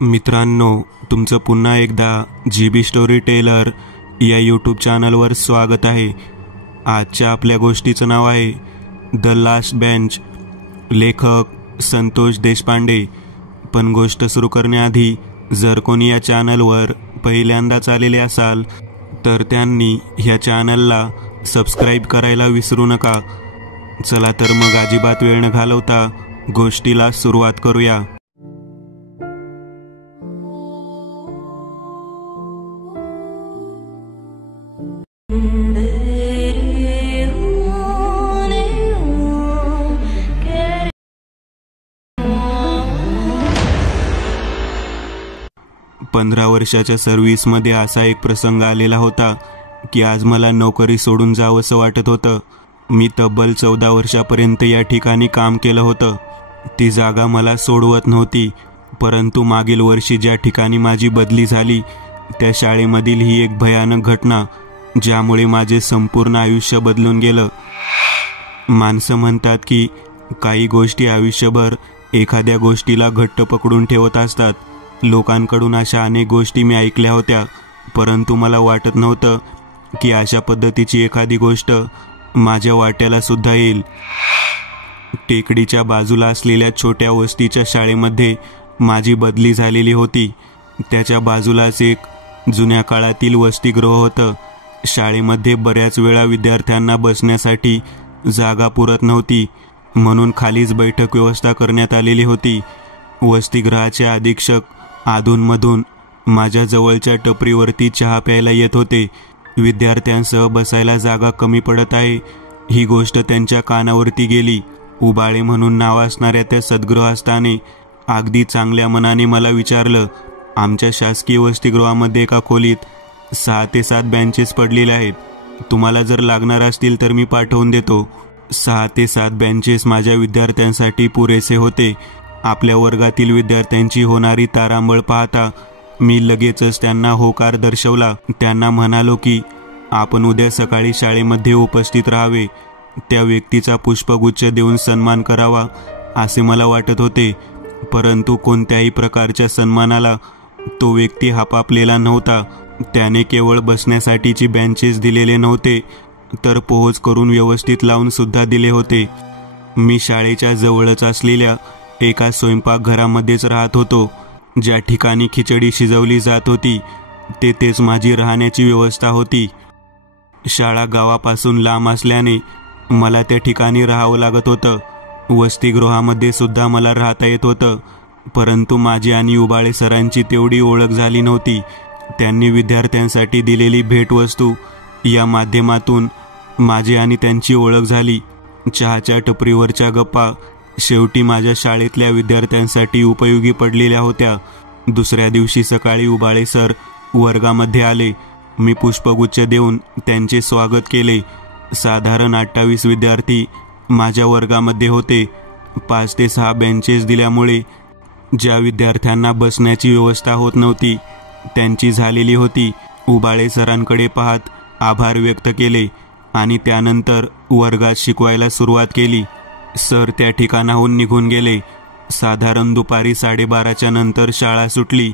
मित्रांनो, तुमचं पुन्हा एकदा GB स्टोरी टेलर या यूट्यूब चॅनलवर स्वागत आहे। आजच्या आपल्या गोष्टीचं नाव आहे द लास्ट बेंच। लेखक संतोष देशपांडे। पण गोष्ट सुरू करण्याआधी जर कोणी या चॅनलवर पहिल्यांदाच आलेले असाल तर त्यांनी ह्या चॅनलला सबस्क्राईब करायला विसरू नका। चला तर मग अजिबात वेळ न घालवता गोष्टीला सुरुवात करूया। पंधरा वर्षाच्या सर्व्हिसमध्ये असा एक प्रसंग आलेला होता की आज मला नोकरी सोडून जावंसं वाटत होतं। मी तब्बल 14 वर्षापर्यंत या ठिकाणी काम केलं होतं। ती जागा मला सोडवत नव्हती, परंतु मागील वर्षी ज्या ठिकाणी माझी बदली झाली त्या शाळेमधील ही एक भयानक घटना ज्यामुळे माझे संपूर्ण आयुष्य बदलून गेलं। माणसं म्हणतात की काही गोष्टी आयुष्यभर एखाद्या गोष्टीला घट्ट पकडून ठेवत असतात। लोकांकडून अशा अनेक गोष्टी मी ऐकल्या होत्या, परंतु मला वाटत नव्हतं की अशा पद्धतीची एखादी गोष्ट माझ्या वाट्याला सुद्धा येईल। टेकडीच्या बाजूला असलेल्या छोट्या वस्तीच्या शाळेमध्ये माझी बदली झालेली होती। त्याच्या बाजूलाच एक जुन्या काळातील वसतिगृह होतं। शाळेमध्ये बऱ्याच वेळा विद्यार्थ्यांना बसण्यासाठी जागा पुरत नव्हती, म्हणून खालीच बैठक व्यवस्था करण्यात आलेली होती। वसतिगृहाचे अधीक्षक अधूनमधून माझ्या जवळच्या टपरीवरती चहा प्यायला येत होते। विद्यार्थ्यांसह बसायला जागा कमी पडत आहे ही गोष्ट त्यांच्या कानावरती गेली। उबाळे म्हणून नाव असणाऱ्या त्या सद्गृहस्थाने अगदी चांगल्या मनाने मला विचारलं, आमच्या शासकीय वसतिगृहामध्ये एका खोलीत 6 ते 7 बेंचेस पडलेले आहेत, तुम्हाला जर लागणार असतील तर मी पाठवून देतो। 6 ते 7 बेंचेस माझ्या विद्यार्थ्यांसाठी पुरेसे होते। आपल्या वर्गातील विद्यार्थ्यांची होणारी तारांबळ पाहता मी लगेचच त्यांना होकार दर्शवला। त्यांना म्हणालो की आपण उद्या सकाळी शाळेमध्ये उपस्थित राहावे। त्या व्यक्तीचा पुष्पगुच्छ देऊन सन्मान करावा असे मला वाटत होते, परंतु कोणत्याही प्रकारच्या सन्मानाला तो व्यक्ती हापापलेला नव्हता। त्याने केवळ बसण्यासाठीची बेंचेस दिलेले नव्हते, तर पोहोच करून व्यवस्थित लावून सुद्धा दिले होते। मी शाळेच्या जवळच असलेल्या एका स्वयंपाकघरामध्येच राहत होतो। ज्या ठिकाणी खिचडी शिजवली जात होती तेथेच माझी राहण्याची व्यवस्था होती। शाळा गावापासून लांब असल्याने मला त्या ठिकाणी राहावं लागत होतं। वसतिगृहामध्ये सुद्धा मला राहता येत होतं, परंतु माझी आणि उबाळे सरांची तेवढी ओळख झाली नव्हती। त्यांनी विद्यार्थ्यांसाठी दिलेली भेटवस्तू या माध्यमातून माझी आणि त्यांची ओळख झाली। चहाच्या टपरीवरच्या गप्पा शेवटी माझ्या शाळेतल्या विद्यार्थ्यांसाठी उपयोगी पडलेल्या होत्या। दुसऱ्या दिवशी सकाळी उबाळे सर वर्गामध्ये आले। मी पुष्पगुच्छ देऊन त्यांचे स्वागत केले। साधारण 28 विद्यार्थी माझ्या वर्गामध्ये होते। 5 ते 6 बेंचेस दिल्यामुळे ज्या विद्यार्थ्यांना बसण्याची व्यवस्था होत नव्हती त्यांची झालेली होती। उबाळे सरांकडे पाहत आभार व्यक्त केले आणि त्यानंतर वर्गात शिकवायला सुरुवात केली। सर त्या ठिकाणाहून निघून गेले। साधारण दुपारी 12:30च्या नंतर शाळा सुटली।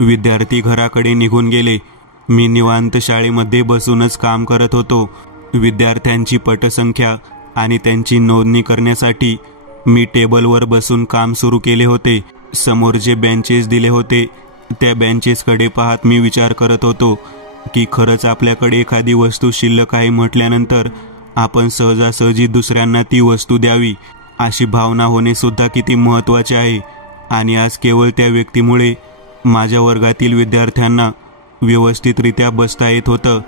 विद्यार्थी घराकडे निघून गेले। मी निवांत शाळेमध्ये बसूनच काम करत होतो। विद्यार्थ्यांची पटसंख्या आणि त्यांची नोंदणी करण्यासाठी मी टेबलवर बसून काम सुरू केले होते। समोर जे बेंचेस दिले होते त्या बेंचेसकडे पाहत मी विचार करत होतो की खरंच आपल्याकडे एखादी वस्तू शिल्लक आहे म्हटल्यानंतर आपण सहजासहजी दुसऱ्यांना ती वस्तू द्यावी अशी भावना होणे सुद्धा किती महत्त्वाचे आहे। आणि आज केवळ त्या व्यक्तीमुळे माझ्या वर्गातील विद्यार्थ्यांना व्यवस्थितरित्या बसता येत होतं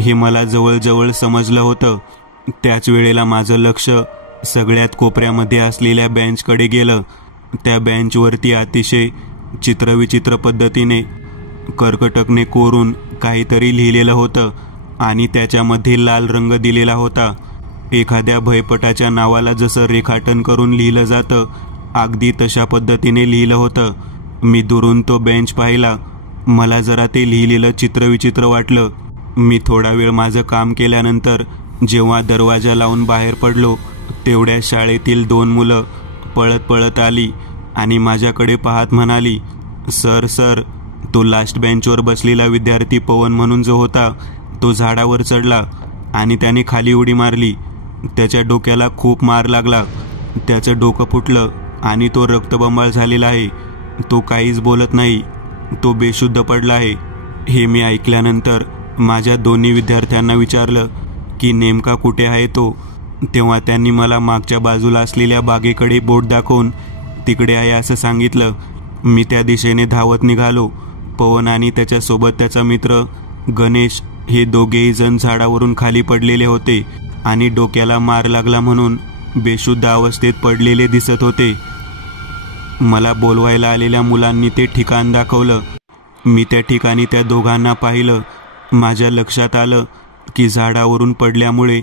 हे मला जवळजवळ समजलं होतं। त्याच वेळेला माझं लक्ष सगळ्यात कोपऱ्यामध्ये असलेल्या बेंचकडे गेलं। त्या बेंचवरती अतिशय चित्रविचित्र पद्धतीने कर्कटकने कोरून काहीतरी लिहिलेलं होतं आणि त्याच्यामध्ये लाल रंग दिलेला होता। एखाद्या भयपटाच्या नावाला जसं रेखाटन करून लिहिलं जातं अगदी तशा पद्धतीने लिहिलं होतं। मी दुरून तो बेंच पाहिला। मला जरा ते लिहिलेलं चित्रविचित्र वाटलं। मी थोडा वेळ माझं काम केल्यानंतर जेव्हा दरवाजा लावून बाहेर पडलो तेवढ्या शाळेतील 2 मुलं पळत पळत आली आणि माझ्याकडे पाहत म्हणाली, सर सर तो लास्ट बेंचवर बसलेला विद्यार्थी पवन म्हणून जो होता तो झाडावर चढला आणि त्याने खाली उडी मारली. त्याच्या डोक्याला खूप मार लागला. त्याचं डोकं फुटलं आणि तो रक्तबंबाळ झालेला आहे. तो काहीच बोलत नाही. तो बेशुद्ध पडला आहे. हे मी ऐकल्यानंतर माझ्या दोन्ही विद्यार्थ्यांना विचारलं की नेमका कुठे आहे तो. तेव्हा त्यांनी मला मागच्या बाजूला असलेल्या बागेकडे बोट दाखवून तिकडे आहे असं सांगितलं. मी त्या दिशेने धावत निघालो. पवन आणि त्याच्यासोबत त्याचा मित्र गणेश हे दोघेही जण झाडावरून खाली पडलेले होते आणि डोक्याला मार लागला म्हणून बेशुद्ध अवस्थेत पडलेले दिसत होते. मला बोलवायला आलेल्या मुलांनी ते ठिकाण दाखवलं. मी त्या ठिकाणी त्या दोघांना पाहिलं. माझ्या लक्षात आलं की झाडावरून पडल्यामुळे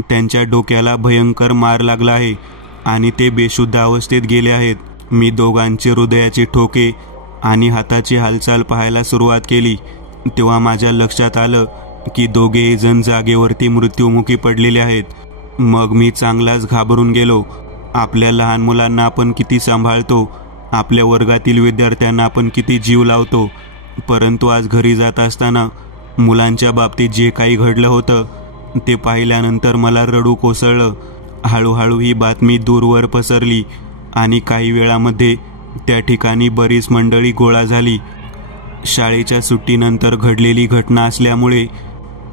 त्यांच्या डोक्याला भयंकर मार लागला आहे आणि ते बेशुद्ध अवस्थेत गेले आहेत. मी दोघांचे हृदयाचे ठोके आणि हाताची हालचाल पाहायला सुरुवात केली. तेव्हा माझ्या लक्षात आलं की दोघेही जण जागेवरती मृत्युमुखी पडलेले आहेत. मग मी चांगलाच घाबरून गेलो. आपल्या लहान मुलांना आपण किती सांभाळतो, आपल्या वर्गातील विद्यार्थ्यांना आपण किती जीव लावतो, परंतु आज घरी जात असताना मुलांच्या बाबतीत जे काही घडलं होतं ते पाहिल्यानंतर मला रडू कोसळलं. हळूहळू ही बातमी दूरवर पसरली आणि काही वेळामध्ये त्या ठिकाणी बरीच मंडळी गोळा झाली. शाळेच्या सुट्टीनंतर घडलेली घटना असल्यामुळे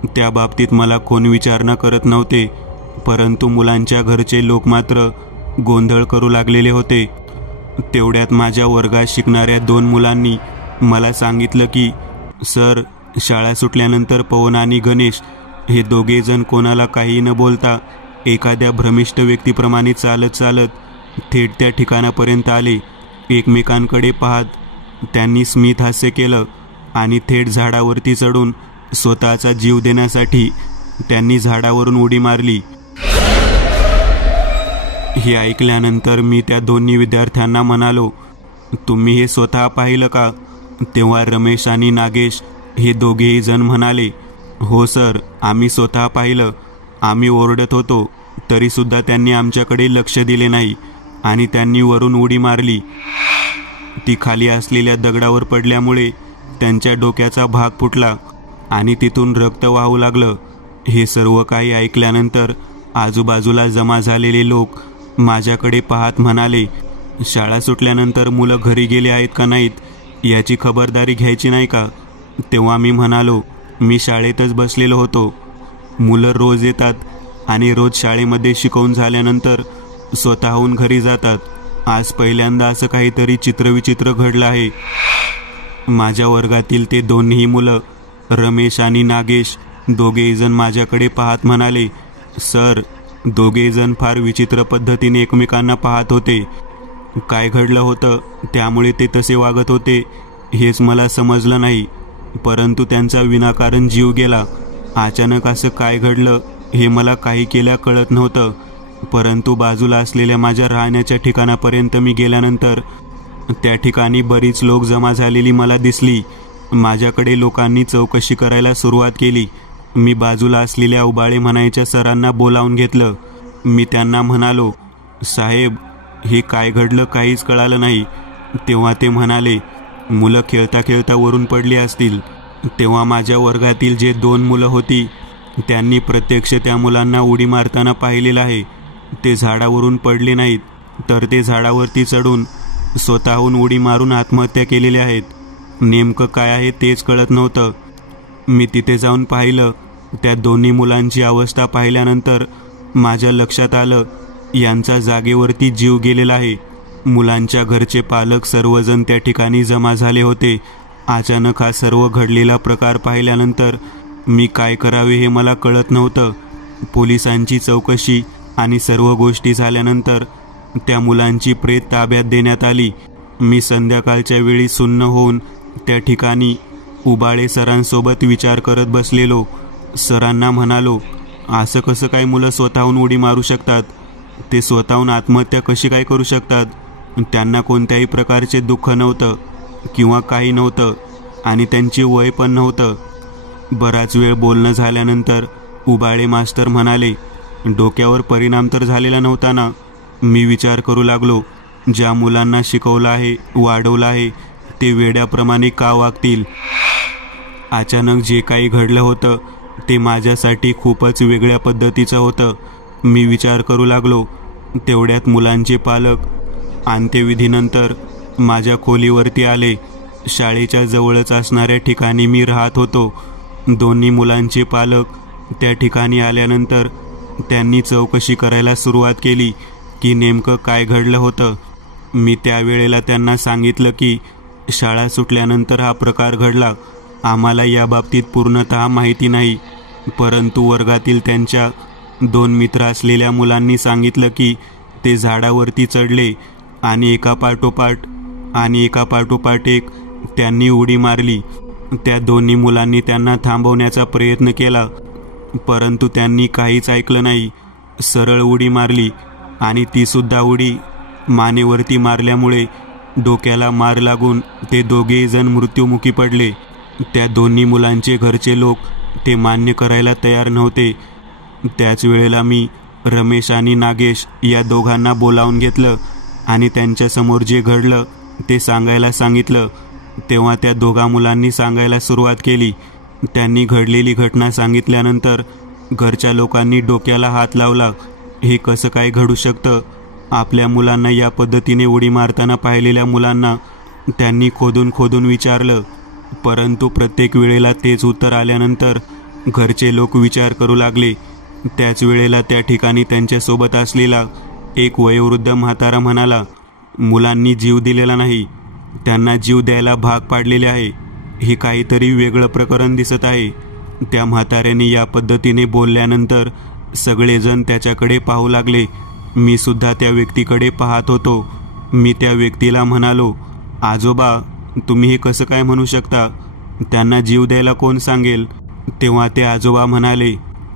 त्या बाबतीत मला कोण विचारणा करत नव्हते, परंतु मुलांच्या घरचे लोक मात्र गोंधळ करू लागलेले होते. तेवढ्यात माझ्या वर्गात शिकणाऱ्या 2 मुलांनी मला सांगितलं की सर, शाळा सुटल्यानंतर पवन आणि गणेश हे दोघे जण कोणाला काही न बोलता एखाद्या भ्रमिष्ठ व्यक्तीप्रमाणे चालत चालत थेट त्या ठिकाणापर्यंत आले. एकमेकांकडे पाहत त्यांनी स्मित हास्य केलं आणि थेट झाडावरती चढून स्वतःचा जीव देण्यासाठी त्यांनी झाडावरून उडी मारली. हे ऐकल्यानंतर मी त्या दोन्ही विद्यार्थ्यांना म्हणालो, तुम्ही हे स्वतः पाहिलं का? तेव्हा रमेश आणि नागेश हे दोघेही जण म्हणाले, हो सर, आम्ही स्वतः पाहिलं. आम्ही ओरडत होतो तरीसुद्धा त्यांनी आमच्याकडे लक्ष दिले नाही आणि त्यांनी वरून उडी मारली. ती खाली असलेल्या दगडावर पडल्यामुळे त्यांच्या डोक्याचा भाग फुटला आणि तिथून रक्त वाहू लागलं. हे सर्व काही ऐकल्यानंतर आजूबाजूला जमा झालेले लोक माझ्याकडे पाहत म्हणाले, शाळा सुटल्यानंतर मुलं घरी गेले आहेत का नाहीत याची खबरदारी घ्यायची नाही का? तेव्हा मी म्हणालो, मी शाळेतच बसलेलो होतो. मुलं रोज येतात आणि रोज शाळेमध्ये शिकवून झाल्यानंतर स्वतःहून घरी जातात. आज पहिल्यांदा असं काहीतरी चित्रविचित्र घडलं आहे. माझ्या वर्गातील ते दोन्ही मुलं रमेश आणि नागेश दोघेही जण माझ्याकडे पाहत म्हणाले, सर, दोघेही जण फार विचित्र पद्धतीने एकमेकांना पाहत होते. काय घडलं होतं त्यामुळे ते तसे वागत होते हेच मला समजलं नाही, परंतु त्यांचा विनाकारण जीव गेला. अचानक असं काय घडलं हे मला काही केल्या कळत नव्हतं, परंतु बाजूला असलेल्या माझ्या राहण्याच्या ठिकाणापर्यंत मी गेल्यानंतर त्या ठिकाणी बरीच लोक जमा झालेली मला दिसली. माझ्याकडे लोकांनी चौकशी करायला सुरुवात केली. मी बाजूला असलेल्या उबाळे म्हणायच्या सरांना बोलावून घेतलं. मी त्यांना म्हणालो, साहेब, हे काय घडलं काहीच कळालं नाही. तेव्हा ते म्हणाले, मुलं खेळता खेळता वरून पडली असतील. तेव्हा माझ्या वर्गातील जे 2 मुलं होती त्यांनी प्रत्यक्ष त्या मुलांना उडी मारताना पाहिलेलं आहे. ते झाडावरून पडले नाहीत, तर ते झाडावरती चढून स्वतःहून उडी मारून आत्महत्या केलेल्या आहेत. नेमकं काय आहे तेच कळत नव्हतं. मी तिथे जाऊन पाहिलं. त्या दोन्ही मुलांची अवस्था पाहिल्यानंतर माझ्या लक्षात आलं, यांचा जागेवरती जीव गेलेला आहे. मुलांच्या घरचे पालक सर्वजण त्या ठिकाणी जमा झाले होते. अचानक हा सर्व घडलेला प्रकार पाहिल्यानंतर मी काय करावे हे मला कळत नव्हतं. पोलिसांची चौकशी आणि सर्व गोष्टी झाल्यानंतर त्या मुलांची प्रेत ताब्यात देण्यात आली. मी संध्याकाळच्या वेळी सुन्न होऊन त्या ठिकाणी उबाळे सरांसोबत विचार करत बसलेलो. सरांना म्हणालो, असं कसं काय मुलं स्वतःहून उडी मारू शकतात? ते स्वतःहून आत्महत्या कशी काय करू शकतात? त्यांना कोणत्याही प्रकारचे दुःख नव्हतं किंवा काही नव्हतं आणि त्यांची वय पण नव्हतं. बराच वेळ बोलणं झाल्यानंतर उबाळे मास्तर म्हणाले, डोक्यावर परिणाम तर झालेला नव्हता ना? मी विचार करू लागलो, ज्या मुलांना शिकवलं आहे, वाढवलं आहे, ते वेड्याप्रमाणे का वागतील? अचानक जे काही घडलं होतं ते माझ्यासाठी खूपच वेगळ्या पद्धतीचं होतं. मी विचार करू लागलो. तेवढ्यात मुलांचे पालक अंत्यविधीनंतर माझ्या खोलीवरती आले. शाळेच्या जवळच असणाऱ्या ठिकाणी मी राहत होतो. दोन्ही मुलांचे पालक त्या ठिकाणी आल्यानंतर त्यांनी चौकशी करायला सुरुवात केली की नेमकं काय घडलं होतं. मी त्यावेळेला त्यांना सांगितलं की शाळा सुटल्यानंतर हा प्रकार घडला. आम्हाला याबाबतीत पूर्णतः माहिती नाही, परंतु वर्गातील त्यांच्या 2 मित्र असलेल्या मुलांनी सांगितलं की ते झाडावरती चढले आणि एका पाठोपाठ एक त्यांनी उडी मारली. त्या दोन्ही मुलांनी त्यांना थांबवण्याचा प्रयत्न केला, परंतु त्यांनी काहीच ऐकलं नाही. सरळ उडी मारली आणि ती सुद्धा उडी मानेवरती मारल्यामुळे डोक्याला मार लागून ते दोघेही जण मृत्युमुखी पडले. त्या दोन्ही मुलांचे घरचे लोक ते मान्य करायला तयार नव्हते. त्याच वेळेला मी रमेश आणि नागेश या दोघांना बोलावून घेतलं आणि त्यांच्यासमोर जे घडलं ते सांगायला सांगितलं. तेव्हा त्या दोघा मुलांनी सांगायला सुरुवात केली. त्यांनी घडलेली घटना सांगितल्यानंतर घरच्या लोकांनी डोक्याला हात लावला. हे कसं काय घडू शकतं? आपल्या मुलांना या पद्धतीने उडी मारताना पाहिलेल्या मुलांना त्यांनी खोदून विचारलं, परंतु प्रत्येक वेळेला तेच उत्तर आल्यानंतर घरचे लोक विचार करू लागले. त्याच वेळेला त्या ठिकाणी त्यांच्यासोबत असलेला एक वयोवृद्ध म्हातारा म्हणाला, मुलांनी जीव दिलेला नाही, त्यांना जीव द्यायला भाग पाडलेले आहे. हे काहीतरी वेगळं प्रकरण दिसत आहे. त्या म्हाताऱ्याने या पद्धतीने बोलल्यानंतर सगळेजण त्याच्याकडे पाहू लागले. मी सुद्धा त्या व्यक्तीकडे पाहत होतो. मी त्या व्यक्तीला म्हणालो, आजोबा, तुम्ही हे कसं काय म्हणू शकता? त्यांना जीव द्यायला कोण सांगेल? तेव्हा ते आजोबा म्हणाले,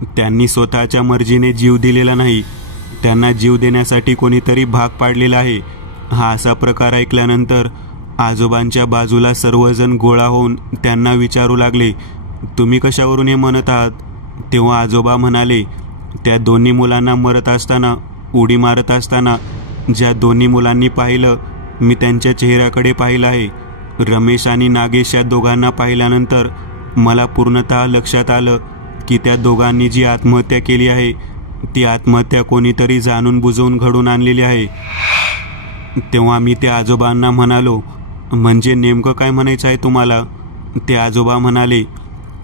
त्यांनी स्वतःच्या मर्जीने जीव दिलेला नाही, त्यांना जीव देण्यासाठी कोणीतरी भाग पाडलेला आहे. हा असा प्रकार ऐकल्यानंतर आजोबांच्या बाजूला सर्वजण गोळा होऊन त्यांना विचारू लागले, तुम्ही कशावरून हे म्हणत आहात? तेव्हा आजोबा म्हणाले, त्या दोन्ही मुलांना उडी मारत असताना ज्या दोन्ही मुलांनी पाहिलं, मी त्यांच्या चेहऱ्याकडे पाहिलं आहे. रमेश आणि नागेश या दोघांना पाहिल्यानंतर मला पूर्णतः लक्षात आलं की त्या दोघांनी जी आत्महत्या केली आहे ती आत्महत्या कोणीतरी जाणून बुजवून घडून आणलेली आहे. तेव्हा मी त्या आजोबांना म्हणालो, म्हणजे नेमकं काय म्हणायचं आहे तुम्हाला? ते आजोबा म्हणाले,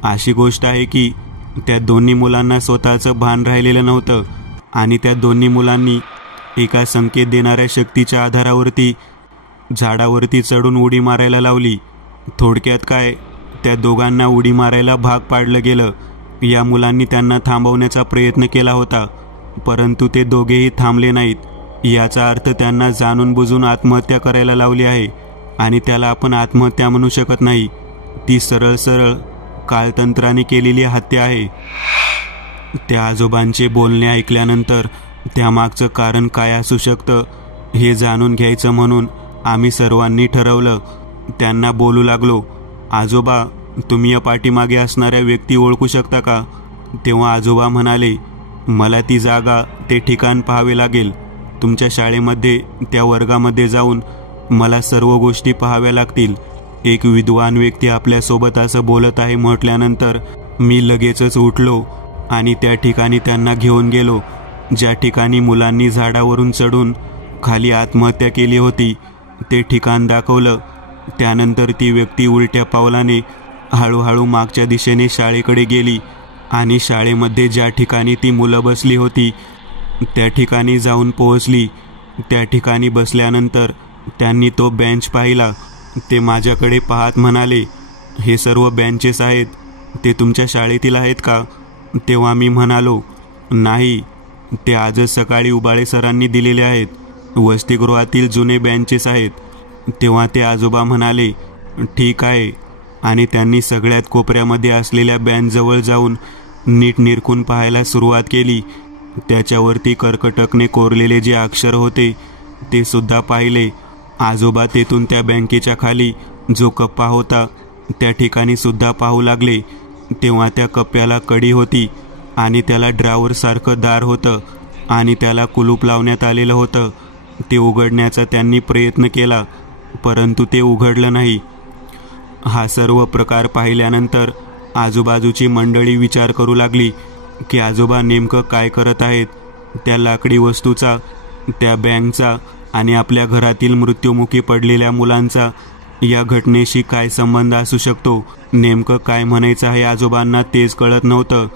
अशी गोष्ट आहे की त्या दोन्ही मुलांना स्वतःचं भान राहिलेलं नव्हतं आणि त्या दोन्ही मुलांनी एका संकेत देणाऱ्या शक्तीच्या आधारावरती झाडावरती चढून उडी मारायला लावली. थोडक्यात काय, त्या दोघांना उडी मारायला भाग पाडलं गेलं. या मुलांनी त्यांना थांबवण्याचा प्रयत्न केला होता, परंतु ते दोघेही थांबले नाहीत. याचा अर्थ त्यांना जाणून बुजून आत्महत्या करायला लावली आहे आणि त्याला आपण आत्महत्या म्हणू शकत नाही. ती सरळ काळतंत्राने केलेली हत्या आहे. त्या आजोबांचे बोलणे ऐकल्यानंतर त्यामागचं कारण काय असू शकतं हे जाणून घ्यायचं म्हणून आम्ही सर्वांनी ठरवलं. त्यांना बोलू लागलो, आजोबा, तुम्ही या पाठीमागे असणाऱ्या व्यक्ती ओळखू शकता का? तेव्हा आजोबा म्हणाले, मला ती जागा, ते ठिकाण पाहावे लागेल. तुमच्या शाळेमध्ये त्या वर्गामध्ये जाऊन मला सर्व गोष्टी पाहाव्या लागतील. एक विद्वान व्यक्ती आपल्यासोबत असं बोलत आहे म्हटल्यानंतर मी लगेचच उठलो आणि त्या ठिकाणी त्यांना घेऊन गेलो, ज्या ठिकाणी मुलांनी झाडावरून चढून खाली आत्महत्या केली होती. ते ठिकाण दाखवलं. त्यानंतर ती व्यक्ती उलट्या पावलाने हळूहळू मागच्या दिशेने शाळेकडे गेली आणि शाळेमध्ये ज्या ठिकाणी ती मुलं बसली होती त्या ठिकाणी जाऊन पोहोचली. त्या ठिकाणी बसल्यानंतर त्यांनी तो बेंच पाहिला. ते माझ्याकडे पाहत म्हणाले, हे सर्व बेंचेस आहेत, ते तुमच्या शाळेतील आहेत का? तेव्हा मी म्हणालो, नाही, ते आजच सकाळी उबाळे सरांनी दिलेले आहेत, वसतिगृहातील जुने बेंचेस आहेत. तेव्हा ते आजोबा म्हणाले, ठीक आहे, आणि त्यांनी सगळ्यात कोपऱ्यामध्ये असलेल्या बेंचजवळ जाऊन नीट निरखून पाहायला सुरुवात केली. त्याच्यावरती कर्कटकने कोरलेले जे अक्षर होते ते सुद्धा पाहिले. आजोबा तेथून त्या बँकेच्या खाली जो कप्पा होता त्या ठिकाणी सुद्धा पाहू लागले. तेव्हा त्या कप्प्याला कडी होती आणि त्याला ड्रावरसारखं दार होतं आणि त्याला कुलूप लावण्यात आलेलं होतं. ते उघडण्याचा त्यांनी प्रयत्न केला, परंतु ते उघडलं नाही. हा सर्व प्रकार पाहिल्यानंतर आजूबाजूची मंडळी विचार करू लागली की आजोबा नेमकं काय करत आहेत. त्या लाकडी वस्तूचा, त्या बँकचा आणि आपल्या घरातील मृत्युमुखी पडलेल्या मुलांचा या घटनेशी काय संबंध असू शकतो. नेमकं काय म्हणायचं आहे आजोबांना तेच कळत नव्हतं.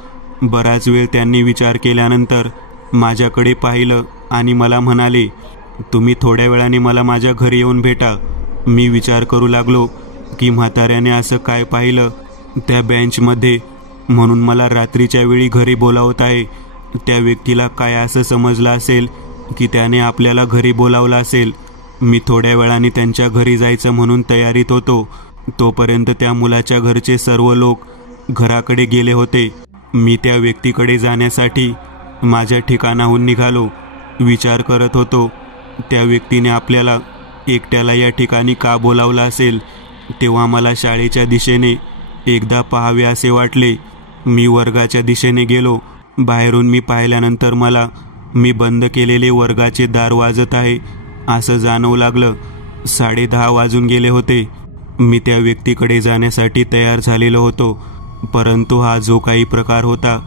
बराच वेळ त्यांनी विचार केल्यानंतर माझ्याकडे पाहिलं आणि मला म्हणाले, तुम्ही थोड्या वेळाने मला माझ्या घरी येऊन भेटा. मी विचार करू लागलो की म्हाताऱ्याने असं काय पाहिलं त्या बेंचमध्ये म्हणून मला रात्रीच्या वेळी घरी बोलावत आहे. त्या व्यक्तीला काय असं समजलं असेल की त्याने आपल्याला घरी बोलावलं असेल. मी थोड्या वेळाने त्यांच्या घरी जायचं म्हणून तयारीत होतो. तोपर्यंत त्या मुलाच्या घरचे सर्व लोक घराकडे गेले होते. मी त्या व्यक्तीकडे जाण्यासाठी माझ्या ठिकाणाहून निघालो. विचार करत होतो त्या व्यक्तीने आपल्याला एकट्याला या ठिकाणी का बोलावलं असेल. तेव्हा मला शाळेच्या दिशेने एकदा पाहावे असे वाटले. मी वर्गाच्या दिशेने गेलो. बाहेरून मी पाहिल्यानंतर मला मी बंद केलेले वर्गाचे दार वाजत आहे असं जाणवू लागलं. 10:30 वाजून गेले होते. मी त्या व्यक्तीकडे जाण्यासाठी तयार झालेलो होतो, परंतु हा जो काही प्रकार होता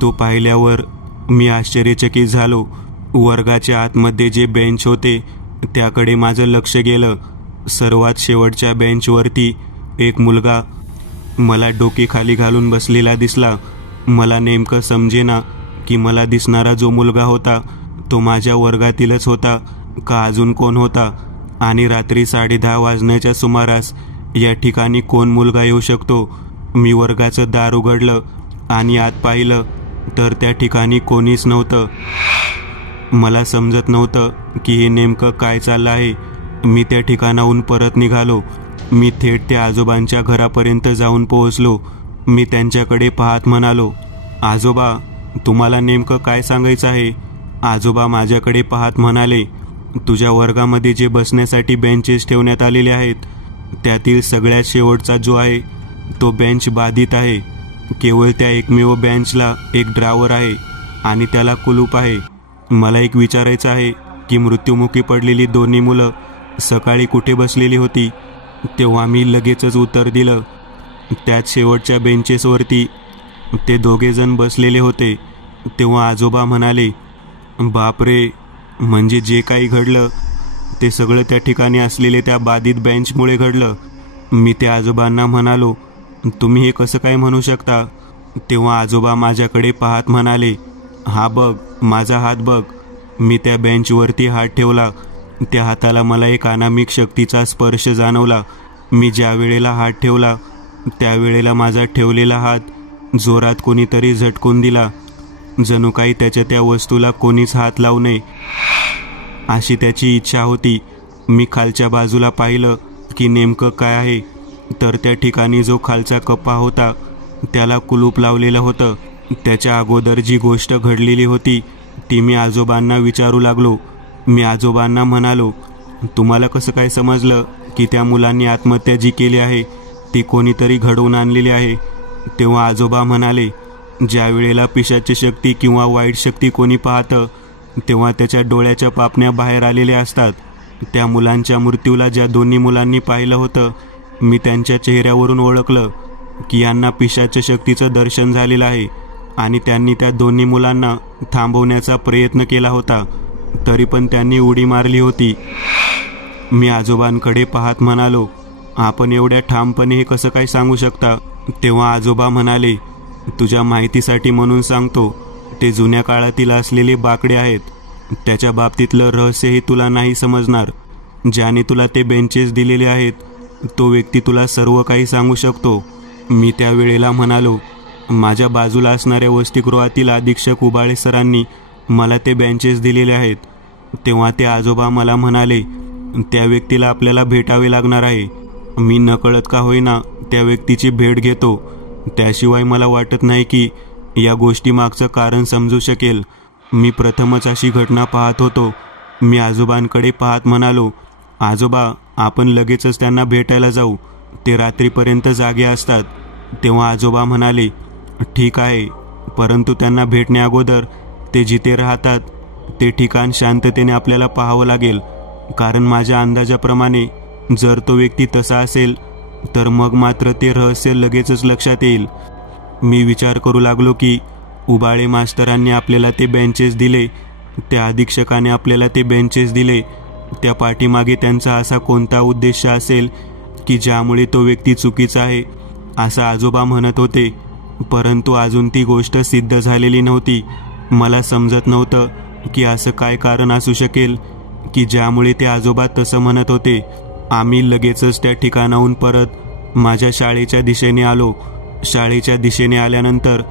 तो पाहिल्यावर मी आश्चर्यचकित झालो. वर्गाच्या आतमध्ये जे बेंच होते त्याकडे माझं लक्ष गेलं. सर्वात शेवटच्या बेंचवरती एक मुलगा मला डोके खाली घालून बसलेला दिसला. मला नेमकं समजेना की मला दिसणारा जो मुलगा होता तो माझ्या वर्गातीलच होता का अजून कोण होता, आणि रात्री 10:30 वाजण्याच्या सुमारास या ठिकाणी कोण मुलगा येऊ शकतो. मी वर्गाचं दार उघडलं आणि आत पाहिलं तर त्या ठिकाणी कोणीच नव्हतं. मला समजत नव्हतं की हे नेमकं काय चाललं आहे. मी त्या ठिकाणाहून परत निघालो. मी थेट त्या आजोबांच्या घरापर्यंत जाऊन पोहोचलो. मी त्यांच्याकडे पाहत म्हणालो, आजोबा, तुम्हाला नेमकं काय सांगायचं आहे. आजोबा माझ्याकडे पाहत म्हणाले, तुझ्या वर्गामध्ये जे बसण्यासाठी बेंचेस ठेवण्यात आलेले आहेत त्यातील सगळ्यात शेवटचा जो आहे तो बेंच बाधित आहे. केवळ त्या एकमेव बेंचला एक ड्रावर आहे आणि त्याला कुलूप आहे. मला एक विचारायचं आहे की मृत्युमुखी पडलेली दोन्ही मुलं सकाळी कुठे बसलेली होती. तेव्हा मी लगेचच उत्तर दिलं, त्याच शेवटच्या बेंचेसवरती ते दोघेजण बसलेले होते. तेव्हा आजोबा म्हणाले, बापरे, म्हणजे जे काही घडलं ते सगळं त्या ठिकाणी असलेले त्या बाधित बेंचमुळे घडलं. मी त्या आजोबांना म्हणालो, तुम्ही हे कसं काय म्हणू शकता. तेव्हा आजोबा माझ्याकडे पाहत म्हणाले, हा बघ, माझा हात बघ. मी त्या बेंचवरती हात ठेवला. त्या हाताला मला एक अनामिक शक्तीचा स्पर्श जाणवला. मी ज्या वेळेला हात ठेवला त्यावेळेला माझा ठेवलेला हात जोरात कोणीतरी झटकून दिला. जणू काही त्याच्या त्या वस्तूला कोणीच हात लावू नये अशी त्याची इच्छा होती. मी खालच्या बाजूला पाहिलं की नेमकं काय आहे, तर त्या ठिकाणी जो खालचा कप्पा होता त्याला कुलूप लावलेलं होतं. त्याच्या अगोदर जी गोष्ट घडलेली होती ती मी आजोबांना विचारू लागलो. मी आजोबांना म्हणालो, तुम्हाला कसं काय समजलं की त्या मुलांनी आत्महत्या जी केली आहे ती कोणीतरी घडवून आणलेली आहे. तेव्हा आजोबा म्हणाले, ज्या वेळेला पिशाची शक्ती किंवा वाईट शक्ती कोणी पाहतं तेव्हा त्याच्या डोळ्याच्या पापण्या बाहेर आलेल्या असतात. त्या मुलांच्या मृत्यूला ज्या दोन्ही मुलांनी पाहिलं होतं मी त्यांच्या चेहऱ्यावरून ओळखलं की यांना पिशाच्या शक्तीचं दर्शन झालेलं आहे आणि त्यांनी त्या दोन्ही मुलांना थांबवण्याचा प्रयत्न केला होता, तरी पण त्यांनी उडी मारली होती. मी आजोबांकडे पाहत म्हणालो, आपण एवढ्या ठामपणे हे कसं काय सांगू शकता. तेव्हा आजोबा म्हणाले, तुझ्या माहितीसाठी म्हणून सांगतो, ते जुन्या काळातील असलेले बाकडे आहेत. त्याच्या बाबतीतलं रहस्यही तुला नाही समजणार. ज्याने तुला ते बेंचेस दिलेले आहेत तो व्यक्ती तुला सर्व काही सांगू शकतो. मी त्या वेळेला म्हणालो, माझ्या बाजूला असणाऱ्या वसतिगृहातील अधीक्षक उबाळे सरांनी मला ते बेंचेस दिलेले आहेत. तेव्हा ते आजोबा मला म्हणाले, त्या व्यक्तीला आपल्याला भेटावे लागणार आहे. मी नकळत का होईना त्या व्यक्तीची भेट घेतो. त्याशिवाय मला वाटत नाही की या गोष्टीमागचं कारण समजू शकेल. मी प्रथमच अशी घटना पाहत होतो. मी आजोबांकडे पाहत म्हणालो, आजोबा, आपण लगेचच त्यांना भेटायला जाऊ. ते रात्रीपर्यंत जागे असतात. तेव्हा आजोबा म्हणाले, ठीक आहे, परंतु त्यांना भेटण्या अगोदर ते जिथे राहतात ते ठिकाण शांततेने आपल्याला पाहावं लागेल, कारण माझ्या अंदाजाप्रमाणे जर तो व्यक्ती तसा असेल तर मग मात्र ते रहस्य लगेचच लक्षात येईल. मी विचार करू लागलो की उबाळे मास्तरांनी आपल्याला ते बेंचेस दिले, त्या अधीक्षकाने आपल्याला ते बेंचेस दिले, त्या पाठीमागे त्यांचा असा कोणता उद्देश असेल की ज्यामुळे तो व्यक्ती चुकीचा आहे असं आजोबा म्हणत होते. परंतु अजून ती गोष्ट सिद्ध झालेली नव्हती. मला समजत नव्हतं की असं काय कारण असू शकेल की ज्यामुळे ते आजोबा तसं म्हणत होते. आम्ही लगेचच त्या ठिकाणाहून परत माझ्या शाळेच्या दिशेने आलो. शाळेच्या दिशेने आल्यानंतर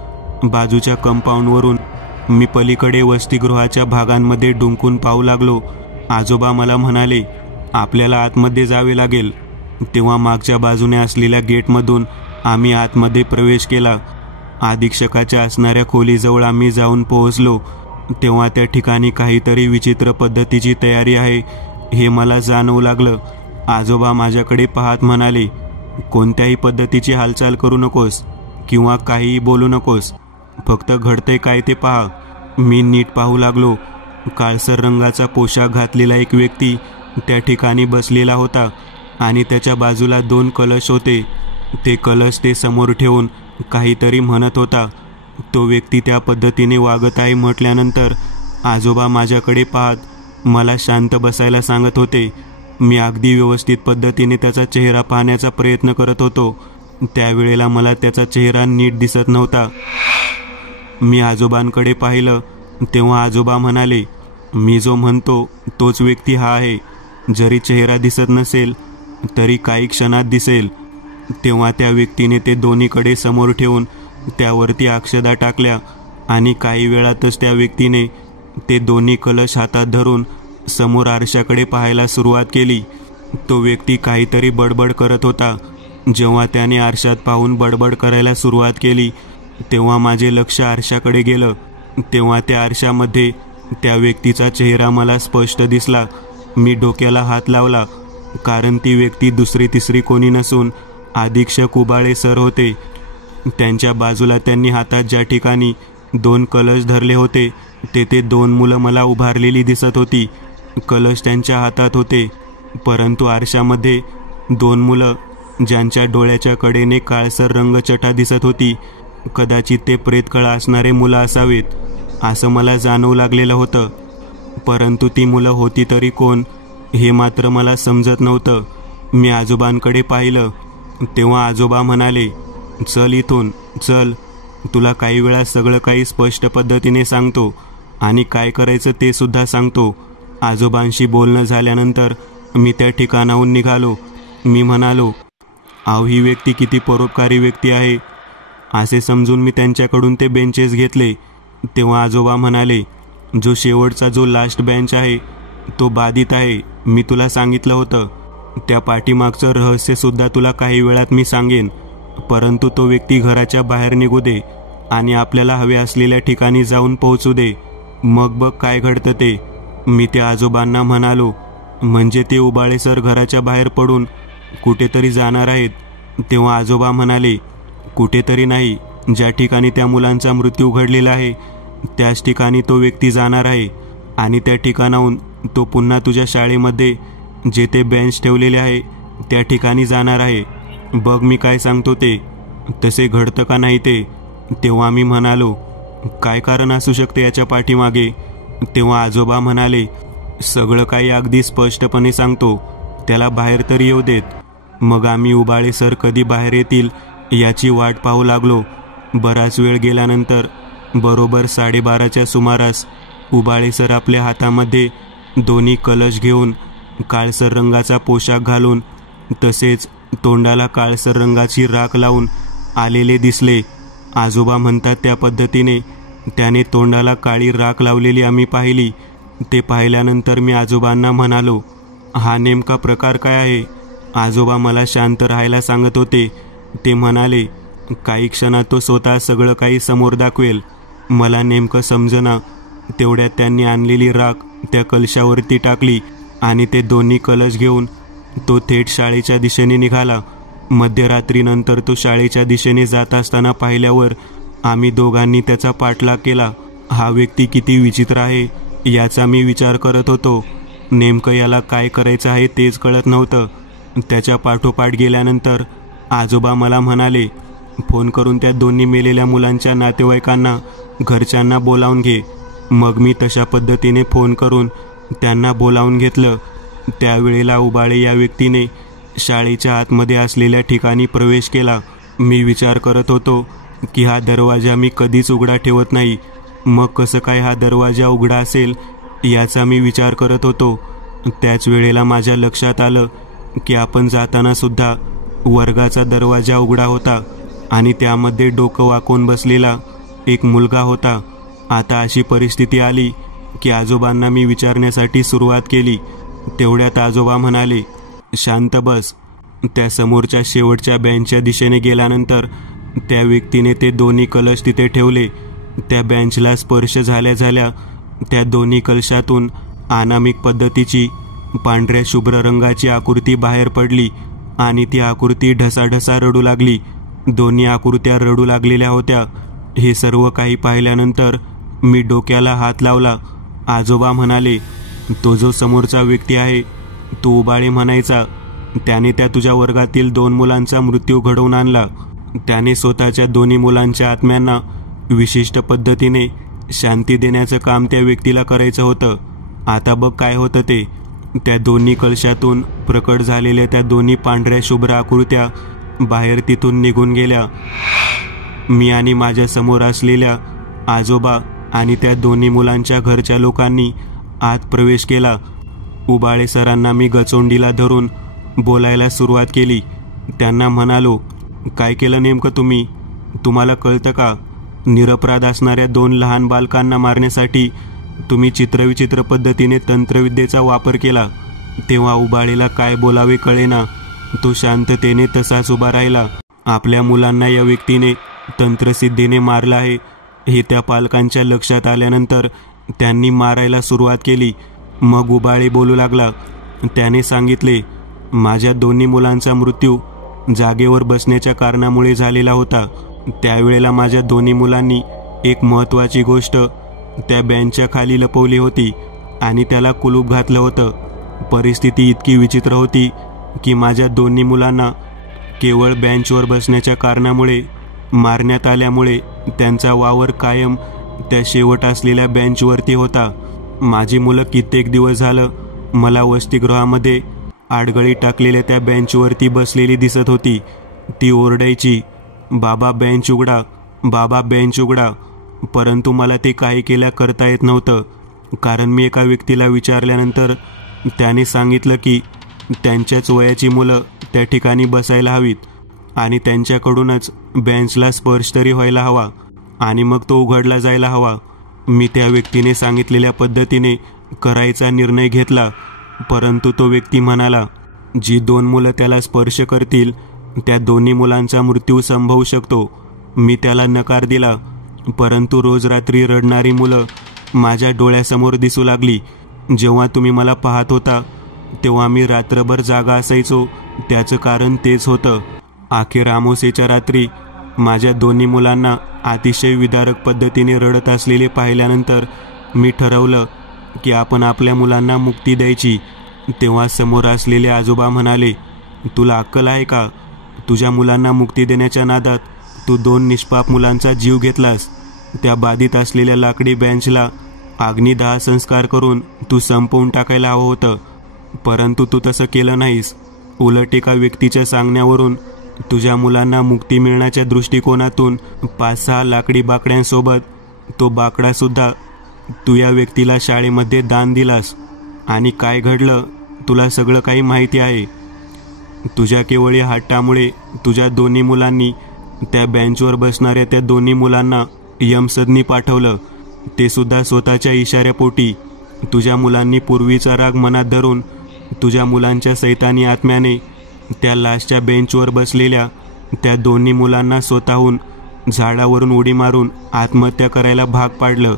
बाजूच्या कंपाऊंडवरून मी पलीकडे वसतिगृहाच्या भागांमध्ये डुंकून पाहू लागलो. आजोबा मला म्हणाले, आपल्याला आतमध्ये जावे लागेल. तेव्हा मागच्या बाजूने असलेल्या गेटमधून आम्ही आतमध्ये प्रवेश केला. अधीक्षकाच्या असणाऱ्या खोलीजवळ आम्ही जाऊन पोहोचलो. तेव्हा त्या ठिकाणी काहीतरी विचित्र पद्धतीची तयारी आहे हे मला जाणवू लागलं. आजोबा माझ्याकडे पाहत म्हणाले, कोणत्याही पद्धतीची हालचाल करू नकोस किंवा काहीही बोलू नकोस, फक्त घडतंय काय ते पहा. मी नीट पाहू लागलो. काळसर रंगाचा पोशाख घातलेला एक व्यक्ती त्या ठिकाणी बसलेला होता आणि त्याच्या बाजूला 2 कलश होते. ते कलश ते समोर ठेवून काहीतरी म्हणत होता. तो व्यक्ती त्या पद्धतीने वागत आहे म्हटल्यानंतर आजोबा माझ्याकडे पाहत मला शांत बसायला सांगत होते. मी अगदी व्यवस्थित पद्धतीने त्याचा चेहरा पाहण्याचा प्रयत्न करत होतो. त्यावेळेला मला त्याचा चेहरा नीट दिसत नव्हता. मी आजोबांकडे पाहिलं तेव्हा आजोबा म्हणाले, मी जो म्हणतो तोच व्यक्ती हा आहे. जरी चेहरा दिसत नसेल तरी काही क्षणात दिसेल. तेव्हा त्या व्यक्तीने ते दोन्हीकडे समोर ठेवून त्यावरती अक्षदा टाकल्या आणि काही वेळातच त्या व्यक्तीने ते दोन्ही कलश हातात धरून समोर आरशाकडे पाहायला सुरुवात केली. तो व्यक्ती काहीतरी बडबड करत होता. जेव्हा त्याने आरशात पाहून बडबड करायला सुरुवात केली तेव्हा माझे लक्ष आरशाकडे गेलं. तेव्हा त्या आरशामध्ये त्या व्यक्तीचा चेहरा मला स्पष्ट दिसला. मी डोक्याला हात लावला, कारण ती व्यक्ती दुसरी तिसरी कोणी नसून अधीक्षक उबाळे सर होते. त्यांच्या बाजूला त्यांनी हातात ज्या ठिकाणी 2 कलश धरले होते तेथे 2 मुलं मला उभारलेली दिसत होती. कलश त्यांच्या हातात होते, परंतु आरशामध्ये 2 मुलं ज्यांच्या डोळ्याच्या कडेने काळसर रंगचटा दिसत होती. कदाचित ते प्रेतकळा असणारे मुलं असावेत असं मला जाणवू लागलेलं होतं. परंतु ती मुलं होती तरी कोण हे मात्र मला समजत नव्हतं. मी आजोबांकडे पाहिलं तेव्हा आजोबा म्हणाले, चल इथून चल, तुला काही वेळा सगळं काही स्पष्ट पद्धतीने सांगतो आणि काय करायचं ते सुद्धा सांगतो. आजोबांशी बोलणं झाल्यानंतर मी त्या ठिकाणाहून निघालो. मी म्हणालो, अहो ही व्यक्ती किती परोपकारी व्यक्ती आहे असे समजून मी त्यांच्याकडून ते बेंचेस घेतले. तेव्हा आजोबा म्हणाले, जो शेवटचा जो लास्ट बेंच आहे तो बाधित आहे. मी तुला सांगितलं होतं. त्या पाठीमागचं रहस्यसुद्धा तुला काही वेळात मी सांगेन, परंतु तो व्यक्ती घराच्या बाहेर निघू दे आणि आपल्याला हवे असलेल्या ठिकाणी जाऊन पोहोचू दे, मग बघ काय घडतं ते. मी त्या आजोबांना म्हणालो, म्हणजे ते उबाळे सर घराच्या बाहेर पडून कुठेतरी जाणार आहेत. तेव्हा आजोबा म्हणाले, कुठेतरी नाही, ज्या ठिकाणी त्या मुलांचा मृत्यू घडलेला आहे त्याच ठिकाणी तो व्यक्ती जाणार आहे आणि त्या ठिकाणाहून तो पुन्हा तुझ्या शाळेमध्ये जेथे बेंच ठेवलेले आहे त्या ठिकाणी जाणार आहे. बघ मी काय सांगतो ते तसे घडतं का नाही ते. तेव्हा मी म्हणालो, काय कारण असू शकते याच्या पाठीमागे. तेव्हा आजोबा म्हणाले, सगळं काही अगदी स्पष्टपणे सांगतो, त्याला बाहेर तरी येऊ देत. मग आम्ही उबाळे सर कधी बाहेर येतील याची वाट पाहू लागलो. बराच वेळ गेल्यानंतर बरोबर 12:30च्या सुमारास उबाळे सर आपल्या हातामध्ये दोन्ही कलश घेऊन काळसर रंगाचा पोशाख घालून तसेच तोंडाला काळसर रंगाची राख लावून आलेले दिसले. आजोबा म्हणतात त्या पद्धतीने त्याने तोंडाला काळी राख लावलेली आम्ही पाहिली. ते पाहिल्यानंतर मी आजोबांना म्हणालो, हा नेमका प्रकार काय आहे. आजोबा मला शांत राहायला सांगत होते. ते म्हणाले, काही क्षणात तो स्वतः सगळं काही समोर दाखवेल. मला नेमकं समजेना. तेवढ्यात त्यांनी आणलेली राख त्या कलशावरती टाकली आणि ते दोन्ही कलश घेऊन तो थेट शाळेच्या दिशेने निघाला. मध्यरात्रीनंतर तो शाळेच्या दिशेने जात असताना पाहिल्यावर आम्ही दोघांनी त्याचा पाठलाग केला. हा व्यक्ती किती विचित्र आहे याचा मी विचार करत होतो. नेमकं याला काय करायचं आहे तेच कळत नव्हतं. त्याच्या पाठोपाठ गेल्यानंतर आजोबा मला म्हणाले, फोन करून त्या दोन्ही मेलेल्या मुलांच्या नातेवाईकांना, घरच्यांना बोलावून घे. मग मी तशा पद्धतीने फोन करून त्यांना बोलावून घेतलं. त्यावेळेला उबाळे या व्यक्तीने शाळेच्या आतमध्ये असलेल्या ठिकाणी प्रवेश केला. मी विचार करत होतो की हा दरवाजा मी कधीच उघडा ठेवत नाही, मग कसं काय हा दरवाजा उघडा असेल याचा मी विचार करत होतो. त्याच वेळेला माझ्या लक्षात आलं की आपण जाताना सुद्धा वर्गाचा दरवाजा उघडा होता आणि त्यामध्ये डोकं वाकून बसलेला एक मुलगा होता. आता अशी परिस्थिती आली की आजोबांना मी विचारण्यासाठी सुरुवात केली. तेवढ्यात आजोबा म्हणाले, शांत बस. त्या समोरच्या शेवटच्या बेंचच्या दिशेने गेल्यानंतर त्या व्यक्तीने ते दोन्ही कलश तिथे ठेवले. त्या बेंचला स्पर्श झाल्या झाल्या त्या दोन्ही कलशातून अनामिक पद्धतीची पांढऱ्या शुभ्र रंगाची आकृती बाहेर पडली आणि ती आकृती ढसाढसा रडू लागली. दोन्ही आकृत्या रडू लागलेल्या होत्या. हे सर्व काही पाहिल्यानंतर मी डोक्याला हात लावला. आजोबा म्हणाले, तो जो समोरचा व्यक्ती आहे तो उबाळे म्हणायचा, त्याने त्या तुझ्या वर्गातील 2 मुलांचा मृत्यू घडवून आणला. त्याने स्वतःच्या दोन्ही मुलांच्या आत्म्यांना विशिष्ट पद्धतीने शांती देण्याचं काम त्या व्यक्तीला करायचं होतं. आता बघ काय होतं ते. त्या दोन्ही कलशातून प्रकट झालेल्या त्या दोन्ही पांढऱ्या शुभ्र आकृत्या बाहेर तिथून निघून गेल्या. मी आणि माझ्या समोर असलेल्या आजोबा आणि त्या दोन्ही मुलांच्या घरच्या लोकांनी आत प्रवेश केला. उबाळे सरांना मी गचोंडीला धरून बोलायला सुरुवात केली. त्यांना म्हणालो, काय केलं नेमकं तुम्ही? तुम्हाला कळतं का? निरपराध असणाऱ्या 2 लहान बालकांना मारण्यासाठी तुम्ही चित्रविचित्र पद्धतीने तंत्रविद्येचा वापर केला. तेव्हा उबाळेला काय बोलावे कळेना. तो शांततेने तसाच उभा राहिला. आपल्या मुलांना या व्यक्तीने तंत्रसिद्धीने मारलं आहे हे त्या पालकांच्या लक्षात आल्यानंतर त्यांनी मारायला सुरुवात केली. मग उबाळे बोलू लागला. त्याने सांगितले, माझ्या दोन्ही मुलांचा मृत्यू जागेवर बसण्याच्या कारणामुळे झालेला होता. त्यावेळेला माझ्या दोन्ही मुलांनी एक महत्त्वाची गोष्ट त्या बेंचच्या खाली लपवली होती आणि त्याला कुलूप घातलं होतं. परिस्थिती इतकी विचित्र होती की माझ्या दोन्ही मुलांना केवळ बेंचवर बसण्याच्या कारणामुळे मारण्यात आल्यामुळे त्यांचा वावर कायम त्या शेवट असलेल्या बेंचवरती होता. माझी मुलं कित्येक दिवस झालं मला वसतिगृहामध्ये आडगळी टाकलेल्या त्या बेंचवरती बसलेली दिसत होती. ती ओरडायची, बाबा बेंच उघडा, बाबा बेंच उघडा. परंतु मला ते काही करता येत नव्हतं, कारण मी एका व्यक्तीला विचारल्यानंतर त्याने सांगितलं की त्यांच्याच वयाची मुलं त्या ठिकाणी बसायला हवीत आणि त्यांच्याकडूनच बेंचला स्पर्श तरी व्हायला हवा आणि मग तो उघडला जायला हवा. मी त्या व्यक्तीने सांगितलेल्या पद्धतीने करायचा निर्णय घेतला. परंतु तो व्यक्ती म्हणाला, जी 2 मुलं त्याला स्पर्श करतील त्या दोन्ही मुलांचा मृत्यू संभवू शकतो. मी त्याला नकार दिला. परंतु रोज रात्री रडणारी मुलं माझ्या डोळ्यासमोर दिसू लागली. जेव्हा तुम्ही मला पाहत होता तेव्हा मी रात्रभर जागा असायचो. त्याचं कारण तेच होतं. अखेर अमावास्येच्या रात्री माझ्या दोन्ही मुलांना अतिशय विदारक पद्धतीने रडत असलेले पाहिल्यानंतर मी ठरवलं की आपण आपल्या मुलांना मुक्ती द्यायची. तेव्हा समोर असलेले आजोबा म्हणाले, तुला अक्कल आहे का? तुझ्या मुलांना मुक्ती देण्याच्या नादात तू 2 निष्पाप मुलांचा जीव घेतलास. त्या बाधित असलेल्या लाकडी बेंचला अग्निदाह संस्कार करून तू संपवून टाकायला हवं होतं. परंतु तू तसं केलं नाहीस. उलट एका व्यक्तीच्या सांगण्यावरून तुझ्या मुलांना मुक्ती मिळण्याच्या दृष्टिकोनातून 5-6 लाकडी बाकड्यांसोबत तो बाकडासुद्धा तू या व्यक्तीला शाळेमध्ये दान दिलास. आणि काय घडलं तुला सगळं काही माहिती आहे. तुझ्या केवळ या हट्टामुळे तुझ्या दोन्ही मुलांनी त्या बेंचवर बसणाऱ्या त्या दोन्ही मुलांना यमसदनी पाठवलं. ते सुद्धा स्वतःच्या इशाऱ्यापोटी. तुझ्या मुलांनी पूर्वीचा राग मनात धरून तुझ्या मुलांच्या सैतानी आत्म्याने त्या लाशच्या बेंचवर बसलेल्या त्या दोन्ही मुलांना स्वतःहून झाडावरून उडी मारून आत्महत्या करायला भाग पाडलं.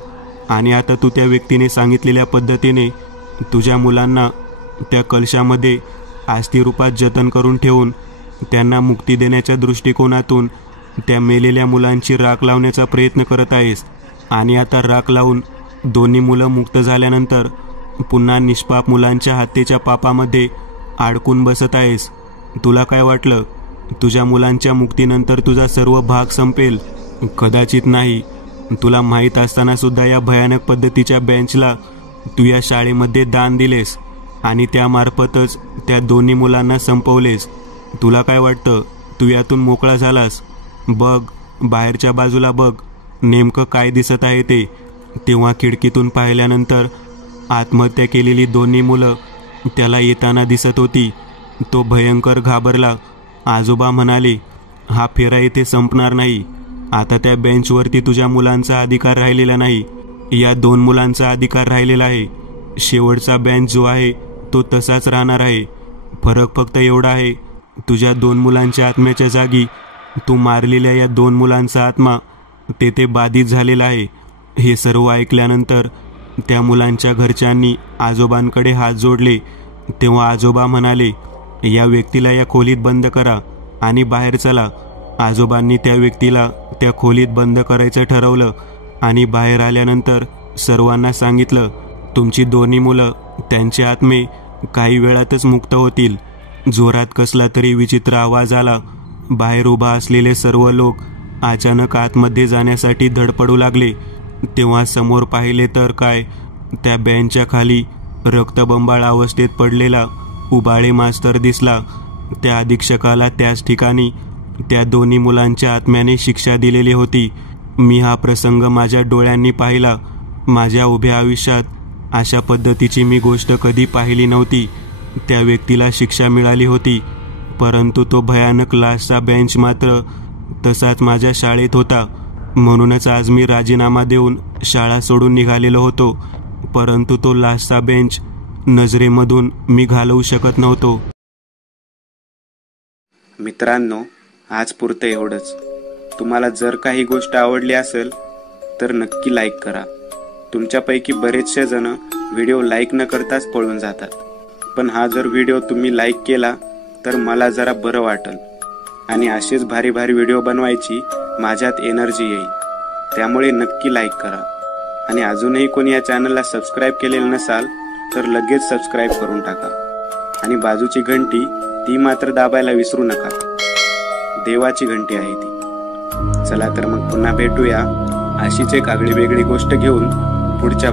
आणि आता तू त्या व्यक्तीने सांगितलेल्या पद्धतीने तुझ्या मुलांना त्या कलशामध्ये अस्थिरूपात जतन करून ठेवून त्यांना मुक्ती देण्याच्या दृष्टिकोनातून त्या मेलेल्या मुलांची राख लावण्याचा प्रयत्न करत आहेस. आणि आता राख लावून दोन्ही मुलं मुक्त झाल्यानंतर पुन्हा निष्पाप मुलांच्या हत्येच्या पापामध्ये अडकून बसत आहेस. तुला काय वाटलं तुझ्या मुलांच्या मुक्तीनंतर तुझा सर्व भाग संपेल? कदाचित नाही. तुला माहीत असताना सुद्धा या भयानक पद्धतीच्या बेंचला तू या शाळेमध्ये दान दिलेस आणि त्यामार्फतच त्या दोन्ही मुलांना संपवलेस. तुला काय वाटतं तू यातून मोकळा झालास? बघ, बाहेरच्या बाजूला बघ, नेमकं काय दिसत आहे ते. तेव्हा खिडकीतून पाहिल्यानंतर आत्महत्या केलेली दोन्ही मुलं त्याला येताना दिसत होती. तो भयंकर घाबरला. आजोबा म्हणाले, हा फेरा येथे संपणार नाही. आता त्या बेंचवरती तुझ्या मुलांचा अधिकार राहिलेला नाही, या 2 मुलांचा अधिकार राहिलेला आहे. शेवटचा बेंच जो आहे तो तसाच राहणार आहे. फरक फक्त एवढा आहे, तुझ्या 2 मुलांच्या आत्म्याच्या जागी तू मारलेल्या या 2 मुलांचा आत्मा तेथे बाधित झालेला आहे. हे सर्व ऐकल्यानंतर त्या मुलांच्या घरच्यांनी आजोबांकडे हात जोडले. तेव्हा आजोबा म्हणाले, या व्यक्तीला या खोलीत बंद करा आणि बाहेर चला. आजोबांनी त्या व्यक्तीला त्या खोलीत बंद करायचं ठरवलं आणि बाहेर आल्यानंतर सर्वांना सांगितलं, तुमची दोन्ही मुलं त्यांचे आत्मे काही वेळातच मुक्त होतील. जोरात कसला तरी विचित्र आवाज आला. बाहेर उभा असलेले सर्व लोक अचानक आतमध्ये जाण्यासाठी धडपडू लागले. तेव्हा समोर पाहिले तर काय, त्या बेंचच्या खाली रक्तबंबाळ अवस्थेत पडलेला उबाळे मास्तर दिसला. त्या अधीक्षकाला त्याच ठिकाणी त्या दोन्ही मुलांच्या आत्म्याने शिक्षा दिलेली होती. मी हा प्रसंग माझ्या डोळ्यांनी पाहिला. माझ्या उभ्या आयुष्यात अशा पद्धतीची मी गोष्ट कधी पाहिली नव्हती. त्या व्यक्तीला शिक्षा मिळाली होती, परंतु तो भयानक लाशचा बेंच मात्र तसाच माझ्या शाळेत होता. म्हणूनच आज मी राजीनामा देऊन शाळा सोडून निघालेलो होतो, परंतु तो लाशचा बेंच नजरेमधून मी घालवू शकत नव्हतो. मित्रांनो, आज पुरतं एवढंच. तुम्हाला जर काही गोष्ट आवडली असेल तर नक्की लाईक करा. तुमच्यापैकी बरेचसे जण व्हिडिओ लाईक न करताच पळून जातात, पण हा जर व्हिडिओ तुम्ही लाईक केला तर मला जरा बरं वाटेल आणि असेच भारी भारी व्हिडिओ बनवायची माझ्यात एनर्जी येईल. त्यामुळे नक्की लाईक करा. आणि अजूनही कोणी या चॅनलला सबस्क्राईब केलेलं नसाल तर लगेच सबस्क्राईब करून टाका. आणि बाजूची घंटी ती मात्र दाबायला विसरू नका. देवाची घंटी आहे ती. चला तर मग पुन्हा भेटूया अशीच एक आगळी वेगळी गोष्ट घेऊन पुढच्या